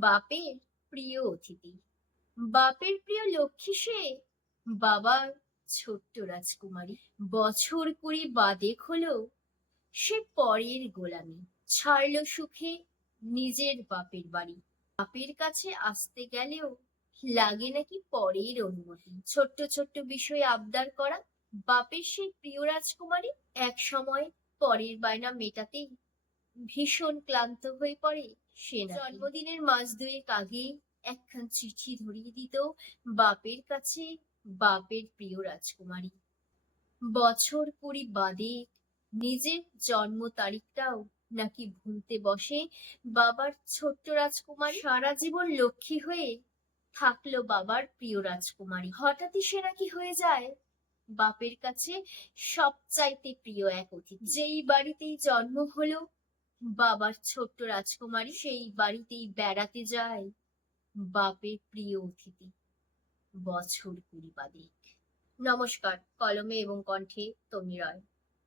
বাপের প্রিয় অতিথি। বাপের প্রিয় লক্ষ্মী সে, বাবার ছোট্ট রাজকুমারী। বছর কুড়ি বাদেক হলো সে পরের গোলামি ছাড়লো সুখে নিজের বাপের বাড়ি। বাপের কাছে আসতে গেলেও লাগে নাকি পরের অনুমতি। ছোট্ট ছোট্ট বিষয়ে আবদার করা বাপের সেই প্রিয় রাজকুমারী এক সময় পরের বায়না মেটাতেই ভীষণ ক্লান্ত হয়ে পড়ে সে। জন্মদিনের মাস দুয়েক আগে একখান চিঠি ধরিয়ে দিত বাপের কাছে বাপের প্রিয় রাজকুমারী। বছর কুড়ি বাদে নিজের জন্ম তারিখটাও নাকি ভুলতে বসে বাবার ছোট্ট রাজকুমারী। সারা জীবন লক্ষ্মী হয়ে থাকলো বাবার প্রিয় রাজকুমারী, হঠাৎই সে নাকি হয়ে যায় বাপের কাছে সবচাইতে প্রিয় এক অতিথি। যেই বাড়িতেই জন্ম হলো বাবার ছোট্ট রাজকুমারী, সেই বাড়িতেই বেড়াতে যায় বাপের প্রিয় অতিথি বছর কুড়ি বাদে। নমস্কার, কলমে এবং কণ্ঠে তন্নি রয়।